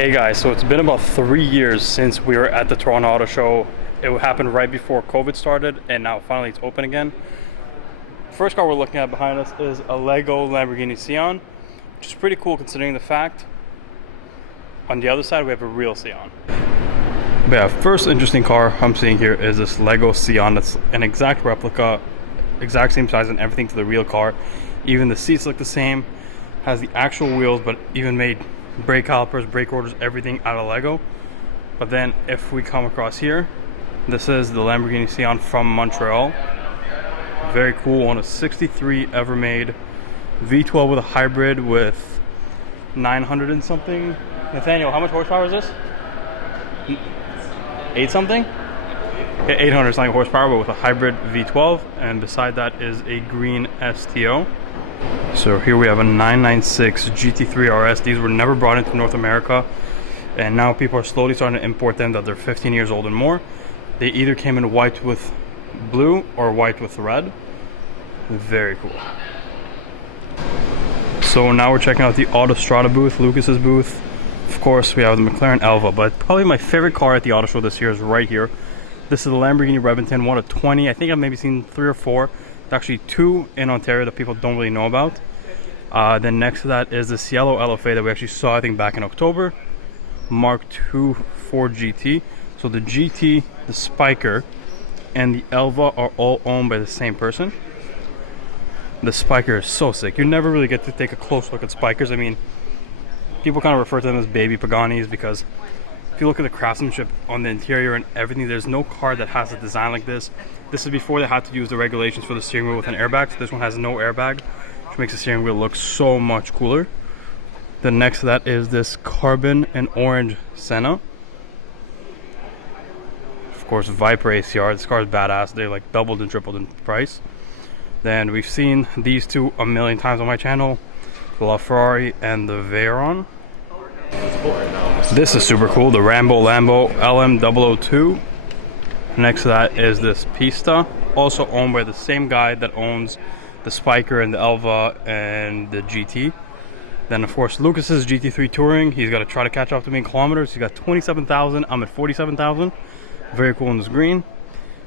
Hey guys, so it's been about 3 years since we were at the Toronto Auto Show. It happened right before COVID started, and now finally it's open again. First car we're looking at behind us is a Lego Lamborghini Sian, which is pretty cool considering the fact on the other side we have a real Sian. But yeah, first interesting car I'm seeing here is this Lego Sian. That's an exact replica, exact same size and everything to the real car. Even the seats look the same, has the actual wheels, but even made brake calipers, brake orders, everything out of Lego. But then if we come across here, this is the Lamborghini Sian from Montreal. Very cool, one of 63 ever made. V12 with a hybrid with 900 and something. Nathaniel, how much horsepower is this? 8 something? Okay, 800 something horsepower, but with a hybrid V12. And beside that is a green STO. So here we have a 996 GT3 RS. These were never brought into North America, and now people are slowly starting to import them that they're 15 years old and more. They either came in white with blue or white with red. Very cool. So now we're checking out the Autostrada booth, Lucas's booth. Of course, we have the McLaren Elva, but probably my favorite car at the auto show this year is right here. This is the Lamborghini Reventon, one of 20. I think I've maybe seen 3 or 4. Actually 2 in Ontario that people don't really know about. Then next to that is this yellow LFA that we actually saw, I think, back in October. Mark II Ford GT. So the GT, the Spyder, and the Elva are all owned by the same person. The Spyder is so sick. You never really get to take a close look at Spykers. I mean, people kind of refer to them as baby Paganis because if you look at the craftsmanship on the interior and everything, there's no car that has a design like this. This is before they had to use the regulations for the steering wheel with an airbag. So this one has no airbag, which makes the steering wheel look so much cooler. Then next to that is this carbon and orange Senna. Of course, Viper ACR. This car is badass. They like doubled and tripled in price. Then we've seen these two a million times on my channel, the Laferrari and the Veyron. This is super cool, the Lambo LM002. Next to that is this Pista, also owned by the same guy that owns the Spyder and the Elva and the GT. Then of course Lucas's GT3 Touring. He's got to try to catch up to me in kilometers. He's got 27,000. I'm at 47,000. Very cool in this green.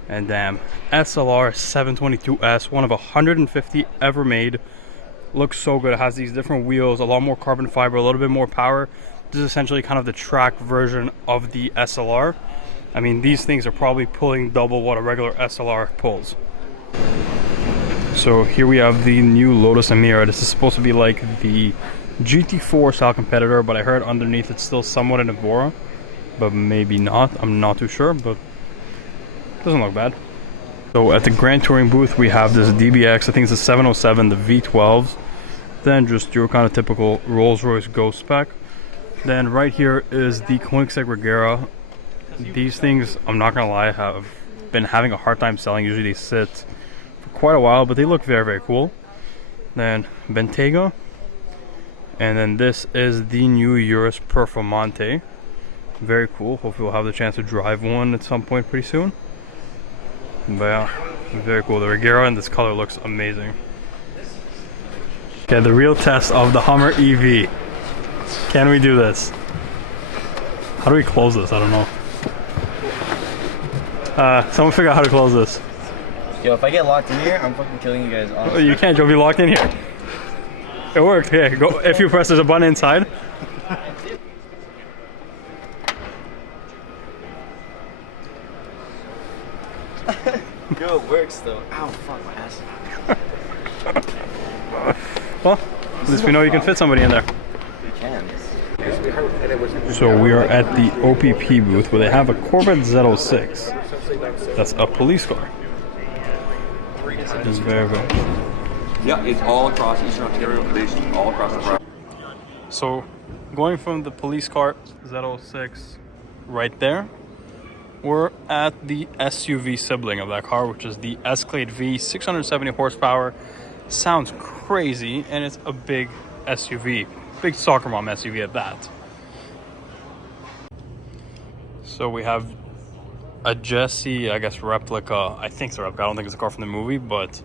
And then SLR 722S, one of 150 ever made. Looks so good. It has these different wheels, a lot more carbon fiber, a little bit more power. This is essentially kind of the track version of the SLR. I mean, these things are probably pulling double what a regular SLR pulls. So here we have the new Lotus Emira. This is supposed to be like the GT4 style competitor, but I heard underneath it's still somewhat an Evora, but maybe not. I'm not too sure, but it doesn't look bad. So at the Grand Touring booth, we have this DBX. I think it's a 707, the V12s. Then just your kind of typical Rolls-Royce Ghost spec. Then right here is the Koenigsegg Regeras. These things, I'm not gonna lie, have been having a hard time selling. Usually they sit for quite a while, but they look very, very cool. Then Bentayga. And then this is the new Urus Performante. Very cool. Hopefully we'll have the chance to drive one at some point pretty soon. But yeah, very cool. The Regera in this color looks amazing. Okay, the real test of the Hummer EV. Can we do this? How do we close this? I don't know. Someone figure out how to close this. Yo, if I get locked in here, I'm fucking killing you guys. Honestly. Oh, you can't, you'll be locked in here. It worked. Yeah, go. If you press, there's a button inside. Yo, it works though. Ow, fuck my ass. Well, at least we know you can fit somebody in there. We can. So we are at the OPP booth where they have a Corvette Z06. That's a police car. It's very good. Yeah, it's all across Eastern Ontario, all across the province. So going from the police car Z06 right there, we're at the SUV sibling of that car, which is the Escalade V, 670 horsepower. Sounds crazy, and it's a big SUV. Big soccer mom SUV at that. So we have a Jesse, I guess, replica. I think it's a replica. I don't think it's a car from the movie, but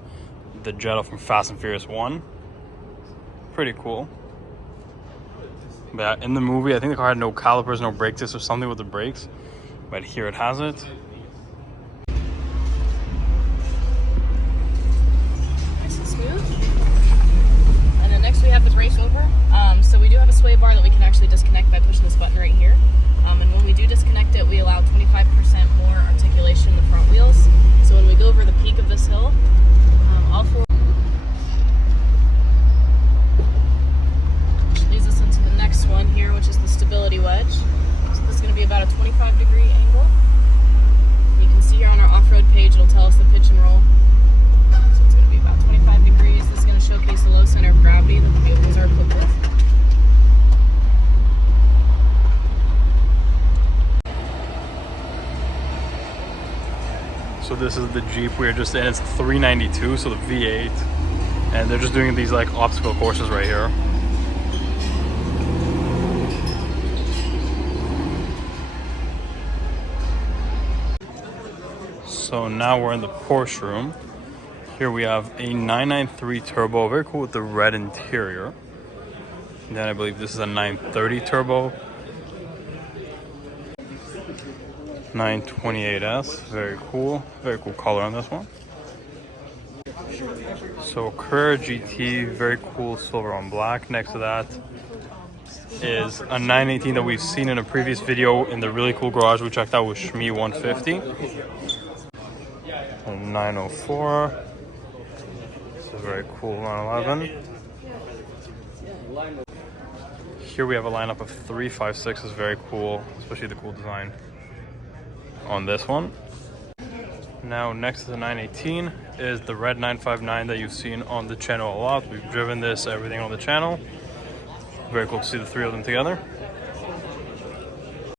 the Jetta from Fast and Furious 1. Pretty cool. But yeah, in the movie, I think the car had no calipers, no brake discs or something with the brakes. But here it has it. Nice and smooth. And then next we have the brake lever. So we do have a sway bar that we can actually disconnect by pushing this button right here. And when we do disconnect it, we allow 25% more articulation in the front wheels. So when we go over the peak of this hill, all four leads us into the next one here, which is the stability wedge. So this is going to be about a 25-degree angle. You can see here on our off-road page, it'll tell us the pitch and roll. So it's going to be about 25 degrees. This is going to showcase the low center of gravity that the vehicles are equipped with. So this is the Jeep we are just in. It's 392, so the V8. And they're just doing these like obstacle courses right here. So now we're in the Porsche room. Here we have a 993 turbo, very cool with the red interior. And then I believe this is a 930 turbo. 928S, very cool color on this one. So Carrera GT, very cool silver on black. Next to that is a 918 that we've seen in a previous video in the really cool garage we checked out with Shmi 150. A 904. This is a very cool 911. Here we have a lineup of 356, is very cool, especially the cool design on this one. Now next to the 918 is the red 959 that you've seen on the channel a lot. We've driven this, everything on the channel. Very cool to see the three of them together.